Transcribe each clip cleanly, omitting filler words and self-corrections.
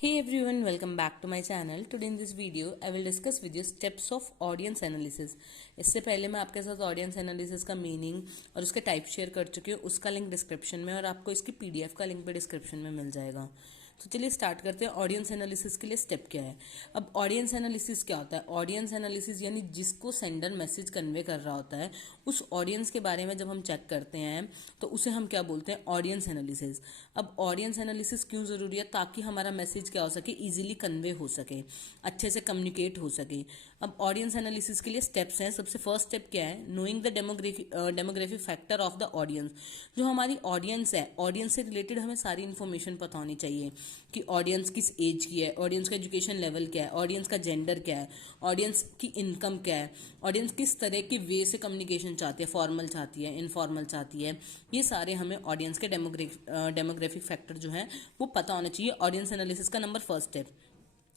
Hey everyone, welcome back to my channel. Today in this video, I will discuss with you steps of audience analysis. इससे पहले मैं आपके साथ audience analysis का meaning और उसके टाइप शेयर कर चुकी हूँ, उसका लिंक डिस्क्रिप्शन में और आपको इसकी पीडीएफ का लिंक भी डिस्क्रिप्शन में मिल जाएगा। तो चलिए स्टार्ट करते हैं। ऑडियंस एनालिसिस के लिए स्टेप क्या है। अब ऑडियंस एनालिसिस क्या होता है? ऑडियंस एनालिसिस यानी जिसको सेंडर मैसेज कन्वे कर रहा होता है उस ऑडियंस के बारे में जब हम चेक करते हैं तो उसे हम क्या बोलते हैं? Audience analysis. अब ऑडियंस एनालिसिस क्यों जरूरी है? ताकि हमारा मैसेज क्या हो सके, इजीली कन्वे हो सके, अच्छे से कम्युनिकेट हो सके। अब ऑडियंस एनालिसिस के लिए स्टेप्स हैं। सबसे फर्स्ट स्टेप क्या है? Knowing the demography factor of the audience. जो हमारी ऑडियंस है, ऑडियंस से रिलेटेड हमें सारी इन्फॉर्मेशन पता होनी चाहिए कि ऑडियंस किस एज की है, ऑडियंस का एजुकेशन लेवल क्या है, ऑडियंस का जेंडर क्या है, ऑडियंस की इनकम क्या है, ऑडियंस किस तरह के वे से कम्युनिकेशन चाहती है, फॉर्मल चाहती है, इनफॉर्मल चाहती है। ये सारे हमें ऑडियंस के डेमोग्राफिक फैक्टर जो है वो पता होना चाहिए। ऑडियंस एनालिसिस का number first step.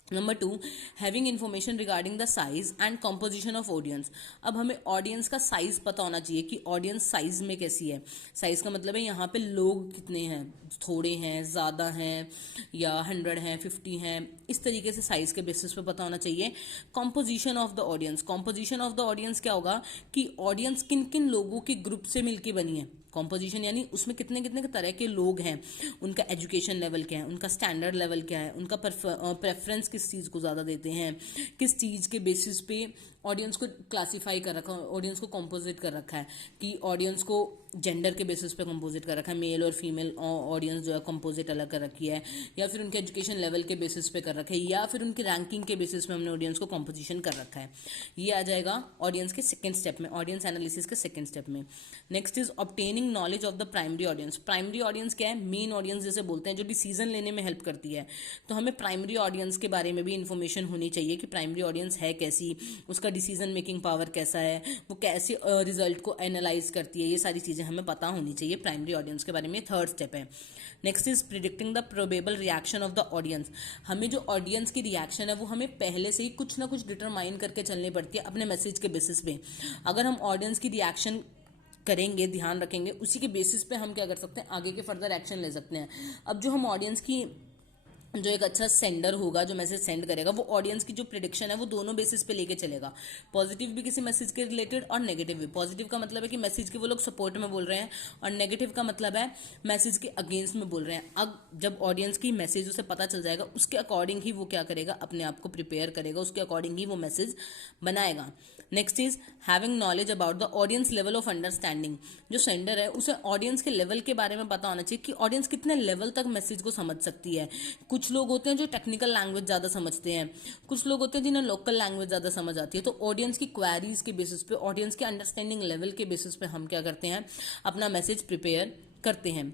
Number 2, having information regarding the size and composition of audience. अब हमें ऑडियंस का साइज पता होना चाहिए कि ऑडियंस साइज में कैसी है। साइज का मतलब है यहाँ पे लोग कितने हैं, थोड़े हैं, ज़्यादा हैं, या 100 हैं, 50 हैं, इस तरीके से साइज के बेसिस पे पता होना चाहिए। Composition of the audience. Composition of the audience क्या होगा कि ऑडियंस किन किन लोगों के ग्रुप से मिलकर बनी है। कॉम्पोजिशन यानी उसमें कितने कितने तरह के लोग हैं, उनका एजुकेशन लेवल क्या है, उनका स्टैंडर्ड लेवल क्या है, उनका प्रेफरेंस किस चीज़ को ज़्यादा देते हैं, किस चीज़ के बेसिस पे ऑडियंस को क्लासीफाई कर रखा है, ऑडियंस को कंपोजिट कर रखा है कि ऑडियंस को जेंडर के बेसिस पे कंपोजिट कर रखा है, मेल और फीमेल ऑडियंस जो है कंपोजिट अलग कर रखी है, या फिर उनके एजुकेशन लेवल के बेसिस पे कर रखा है, या फिर उनकी रैंकिंग के बेसिस पे हमने ऑडियंस को कंपोजिशन कर रखा है। ये आ जाएगा ऑडियंस के सेकेंड स्टेप में, ऑडियंस एनालिसिस के सेकेंड स्टेप में। Next is obtaining knowledge of the primary audience. Primary audience क्या है? मेन ऑडियंस जैसे बोलते हैं, जो डिसीजन लेने में हेल्प करती है। तो हमें प्राइमरी ऑडियंस के बारे में भी इंफॉर्मेशन होनी चाहिए कि प्राइमरी ऑडियंस है कैसी, उसका डिसीजन मेकिंग पावर कैसा है, वो कैसे रिजल्ट को एनालाइज करती है। ये सारी चीज़ें हमें पता होनी चाहिए प्राइमरी ऑडियंस के बारे में। थर्ड स्टेप है। Next is predicting the probable reaction of the audience. हमें जो ऑडियंस की रिएक्शन है वो हमें पहले से ही कुछ ना कुछ डिटरमाइन करके चलनी पड़ती है अपने मैसेज के बेसिस पे। अगर हम ऑडियंस की रिएक्शन करेंगे, ध्यान रखेंगे, उसी के बेसिस पे हम क्या कर सकते हैं, आगे के फर्दर एक्शन ले सकते हैं। अब जो हम ऑडियंस की जो एक अच्छा सेंडर होगा, जो मैसेज सेंड करेगा, वो ऑडियंस की जो प्रिडिक्शन है वो दोनों बेसिस पे लेके चलेगा। पॉजिटिव भी किसी मैसेज के रिलेटेड और नेगेटिव भी। पॉजिटिव का मतलब है कि मैसेज के वो लोग सपोर्ट में बोल रहे हैं, और नेगेटिव का मतलब है मैसेज के अगेंस्ट में बोल रहे हैं। अब जब ऑडियंस की मैसेज उसे पता चल जाएगा, उसके अकॉर्डिंग ही वो क्या करेगा, अपने आप को प्रिपेयर करेगा, उसके अकॉर्डिंग ही वो मैसेज बनाएगा। Next is having knowledge about the audience level of understanding. जो सेंडर है उसे ऑडियंस के लेवल के बारे में पता होना चाहिए कि ऑडियंस कितने लेवल तक मैसेज को समझ सकती है। कुछ लोग होते हैं जो टेक्निकल लैंग्वेज ज़्यादा समझते हैं, कुछ लोग होते हैं जिन्हें लोकल लैंग्वेज ज़्यादा समझ आती है। तो ऑडियंस की क्वेरीज के बेसिस पे, ऑडियंस के अंडरस्टैंडिंग लेवल के बेसिस पे हम क्या करते हैं, अपना मैसेज प्रिपेयर करते हैं।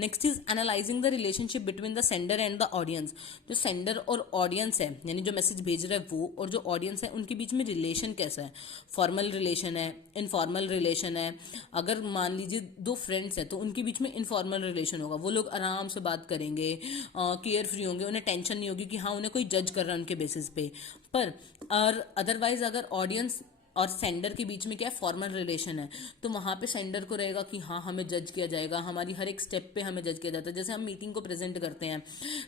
Next is analysing the relationship between the sender and the audience. जो सेंडर और ऑडियंस है, यानी जो मैसेज भेज रहा है वो और जो ऑडियंस है, उनके बीच में रिलेशन कैसा है। फॉर्मल रिलेशन है, इनफॉर्मल रिलेशन है। अगर मान लीजिए दो फ्रेंड्स हैं तो उनके बीच में इनफॉर्मल रिलेशन होगा, वो लोग आराम से बात करेंगे, केयर फ्री होंगे, उन्हें टेंशन नहीं होगी कि हाँ उन्हें कोई जज कर रहा है उनके बेसिस पे। पर और अदरवाइज अगर ऑडियंस और सेंडर के बीच में क्या है, फॉर्मल रिलेशन है, तो वहाँ पे सेंडर को रहेगा कि हाँ हमें जज किया जाएगा, हमारी हर एक स्टेप पे हमें जज किया जाता है। जैसे हम मीटिंग को प्रेजेंट करते हैं,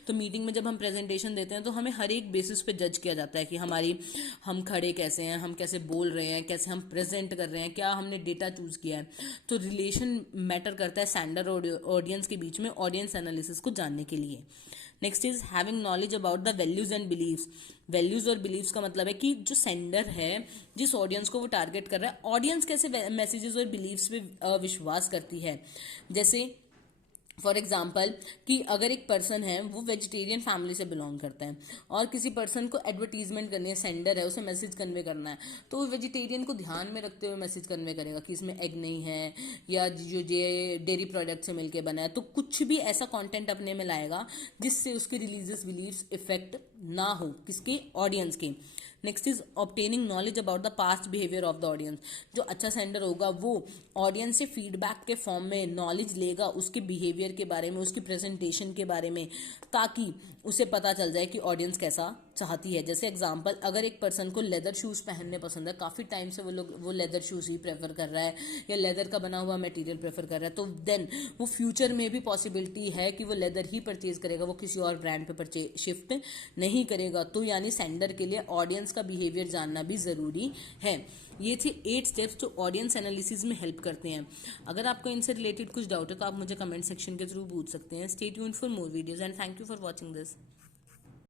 तो मीटिंग में जब हम प्रेजेंटेशन देते हैं तो हमें हर एक बेसिस पे जज किया जाता है कि हम खड़े कैसे हैं, हम कैसे बोल रहे हैं, कैसे हम प्रेजेंट कर रहे हैं, क्या हमने डेटा चूज किया है। तो रिलेशन मैटर करता है सेंडर और ऑडियंस के बीच में, ऑडियंस एनालिसिस को जानने के लिए। Next is having knowledge about the values and beliefs. Values और बिलीव्स का मतलब है कि जो सेंडर है, जिस ऑडियंस को वो टारगेट कर रहा है, ऑडियंस कैसे मैसेजेस और बिलीव्स पे विश्वास करती है। जैसे फॉर एग्जाम्पल कि अगर एक पर्सन है वो वेजिटेरियन फैमिली से बिलोंग करता है और किसी पर्सन को एडवर्टीजमेंट करनी है, सेंडर है, उसे मैसेज कन्वे करना है, तो वो वेजिटेरियन को ध्यान में रखते हुए मैसेज कन्वे करेगा कि इसमें एग नहीं है, या जो डेयरी प्रोडक्ट से मिलके बना है। तो कुछ भी ऐसा कंटेंट अपने में लाएगा जिससे उसके रिलीजियस बिलीव्स इफेक्ट ना हो, किसके, ऑडियंस के। Next is obtaining knowledge about the past behaviour of the audience. जो अच्छा सेंडर होगा वो ऑडियंस से फीडबैक के फॉर्म में नॉलेज लेगा उसके बिहेवियर के बारे में, उसकी प्रेजेंटेशन के बारे में, ताकि उसे पता चल जाए कि ऑडियंस कैसा चाहती है। जैसे एग्जांपल, अगर एक पर्सन को लेदर शूज़ पहनने पसंद है, काफ़ी टाइम से वो लेदर शूज़ ही प्रेफर कर रहा है या लेदर का बना हुआ मटेरियल प्रेफर कर रहा है, तो देन वो फ्यूचर में भी पॉसिबिलिटी है कि वो लेदर ही परचेज करेगा, वो किसी और ब्रांड पे शिफ्ट नहीं करेगा। तो यानी सेंडर के लिए ऑडियंस का बिहेवियर जानना भी ज़रूरी है। ये थे 8 स्टेप्स जो ऑडियंस एनालिसिस में हेल्प करते हैं। अगर आपको इनसे रिलेटेड कुछ डाउट है तो आप मुझे कमेंट सेक्शन के थ्रू पूछ सकते हैं। Stay tuned for more videos and thank you for watching this.